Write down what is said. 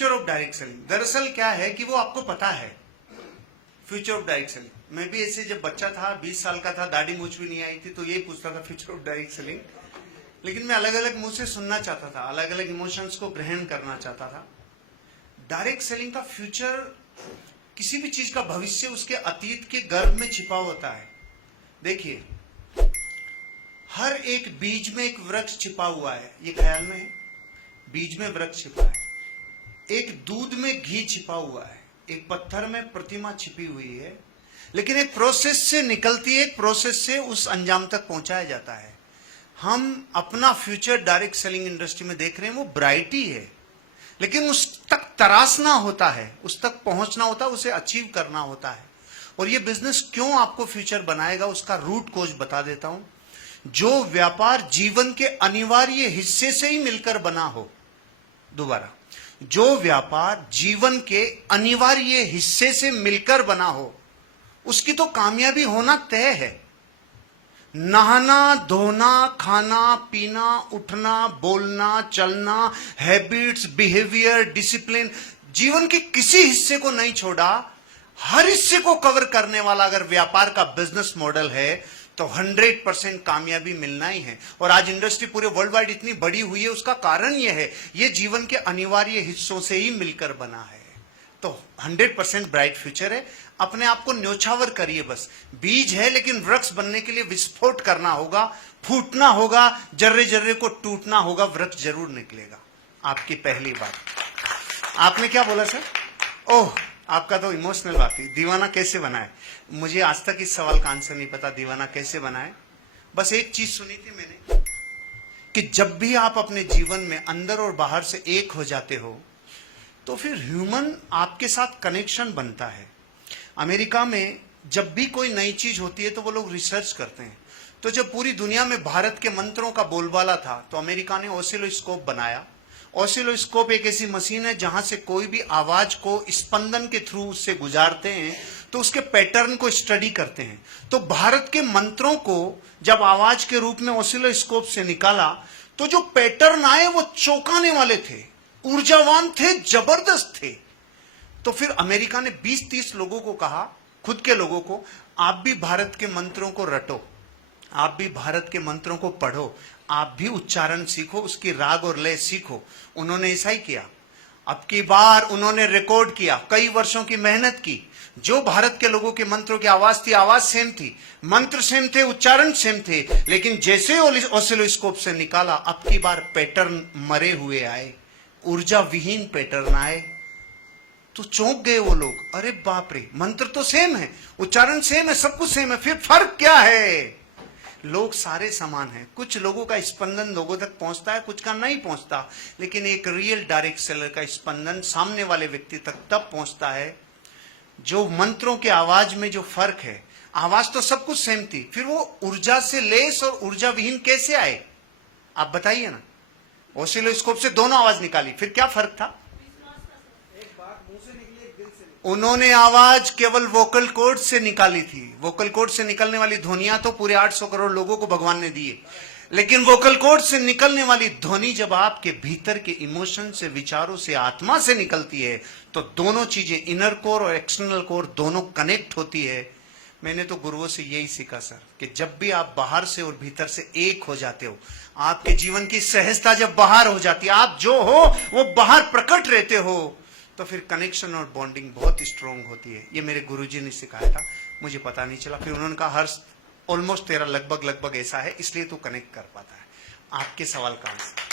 Future of direct selling दरअसल क्या है कि वो आपको पता है फ्यूचर ऑफ डायरेक्ट सेलिंग। मैं भी ऐसे जब बच्चा था 20 साल का था, दाढ़ी मूछ भी नहीं आई थी, तो यही पूछता था फ्यूचर ऑफ डायरेक्ट सेलिंग। लेकिन मैं अलग अलग मुंह से सुनना चाहता था, अलग अलग इमोशंस को ग्रहण करना चाहता था। डायरेक्ट सेलिंग का फ्यूचर किसी भी चीज का भविष्य उसके अतीत के गर्भ में छिपा होता है। देखिए, हर एक बीज में एक वृक्ष छिपा हुआ है, ये ख्याल में है। बीज में वृक्ष छिपा है, एक दूध में घी छिपा हुआ है, एक पत्थर में प्रतिमा छिपी हुई है, लेकिन एक प्रोसेस से निकलती है, एक प्रोसेस से उस अंजाम तक पहुंचाया जाता है। हम अपना फ्यूचर डायरेक्ट सेलिंग इंडस्ट्री में देख रहे हैं, वो ब्राइट ही है, लेकिन उस तक तरासना होता है, उस तक पहुंचना होता है, उसे अचीव करना होता है। और ये बिजनेस क्यों आपको फ्यूचर बनाएगा, उसका रूट कोज बता देता हूं। जो व्यापार जीवन के अनिवार्य हिस्से से ही मिलकर बना हो, दोबारा, जो व्यापार जीवन के अनिवार्य हिस्से से मिलकर बना हो, उसकी तो कामयाबी होना तय है। नहाना, धोना, खाना, पीना, उठना, बोलना, चलना, हैबिट्स, बिहेवियर, डिसिप्लिन, जीवन के किसी हिस्से को नहीं छोड़ा, हर हिस्से को कवर करने वाला अगर व्यापार का बिजनेस मॉडल है तो 100% कामयाबी मिलना ही है। और आज इंडस्ट्री पूरे वर्ल्ड वाइड इतनी बड़ी हुई है, उसका कारण यह है, यह जीवन के अनिवार्य हिस्सों से ही मिलकर बना है। तो 100% ब्राइट फ्यूचर है। अपने आप को न्योछावर करिए, बस बीज है, लेकिन वृक्ष बनने के लिए विस्फोट करना होगा, फूटना होगा, जर्रे जर्रे को टूटना होगा, वृक्ष जरूर निकलेगा। आपकी पहली बात। आपने क्या बोला सर? ओह, आपका तो इमोशनल बात थी। दीवाना कैसे बनाए? मुझे आज तक इस सवाल का आंसर नहीं पता, दीवाना कैसे बनाए। बस एक चीज सुनी थी मैंने कि जब भी आप अपने जीवन में अंदर और बाहर से एक हो जाते हो तो फिर ह्यूमन आपके साथ कनेक्शन बनता है। अमेरिका में जब भी कोई नई चीज होती है तो वो लोग रिसर्च करते हैं। तो जब पूरी दुनिया में भारत के मंत्रों का बोलबाला था तो अमेरिका ने ऑसिलोस्कोप बनाया। ऑसिलोस्कोप एक ऐसी मशीन है जहां से कोई भी आवाज को स्पंदन के थ्रू उससे गुजारते हैं तो उसके पैटर्न को स्टडी करते हैं। तो भारत के मंत्रों को जब आवाज के रूप में ऑसिलोस्कोप से निकाला तो जो पैटर्न आए वो चौंकाने वाले थे, ऊर्जावान थे, जबरदस्त थे। तो फिर अमेरिका ने 20-30 लोगों को कहा, खुद के लोगों को, आप भी भारत के मंत्रों को रटो, आप भी भारत के मंत्रों को पढ़ो, आप भी उच्चारण सीखो, उसकी राग और लय सीखो। उन्होंने ऐसा ही किया। अब की बार उन्होंने रिकॉर्ड किया, कई वर्षों की मेहनत की। जो भारत के लोगों के मंत्रों की आवाज थी, आवाज सेम थी, मंत्र सेम थे, उच्चारण सेम थे, लेकिन जैसे ऑसिलोस्कोप से निकाला, अब की बार पैटर्न मरे हुए आए, ऊर्जा विहीन पैटर्न आए। तो चौंक गए वो लोग, अरे बाप रे, मंत्र तो सेम है, उच्चारण सेम है, सब कुछ सेम है, फिर फर्क क्या है? लोग सारे समान हैं। कुछ लोगों का स्पंदन लोगों तक पहुंचता है, कुछ का नहीं पहुंचता, लेकिन एक रियल डायरेक्ट सेलर का स्पंदन सामने वाले व्यक्ति तक तब पहुंचता है जो मंत्रों के आवाज में जो फर्क है। आवाज तो सब कुछ सेम थी, फिर वो ऊर्जा से लेस और ऊर्जा विहीन कैसे आए? आप बताइए ना। ऑसिलोस्कोप से दोनों आवाज निकाली, फिर क्या फर्क था? उन्होंने आवाज केवल वोकल कॉर्ड से निकाली थी। वोकल कॉर्ड से निकलने वाली ध्वनियां तो पूरे 800 करोड़ लोगों को भगवान ने दिए, लेकिन वोकल कॉर्ड से निकलने वाली ध्वनि जब आपके भीतर के इमोशन से, विचारों से, आत्मा से निकलती है तो दोनों चीजें, इनर कोर और एक्सटर्नल कोर, दोनों कनेक्ट होती है। मैंने तो गुरुओं से यही सीखा सर, कि जब भी आप बाहर से और भीतर से एक हो जाते हो, आपके जीवन की सहजता जब बाहर हो जाती है, आप जो हो वो बाहर प्रकट रहते हो, तो फिर कनेक्शन और बॉन्डिंग बहुत स्ट्रांग होती है। ये मेरे गुरुजी ने सिखाया था, मुझे पता नहीं चला। फिर उन्होंने कहा, हर्ष ऑलमोस्ट तेरा लगभग ऐसा है, इसलिए तू कनेक्ट कर पाता है। आपके सवाल का आंसर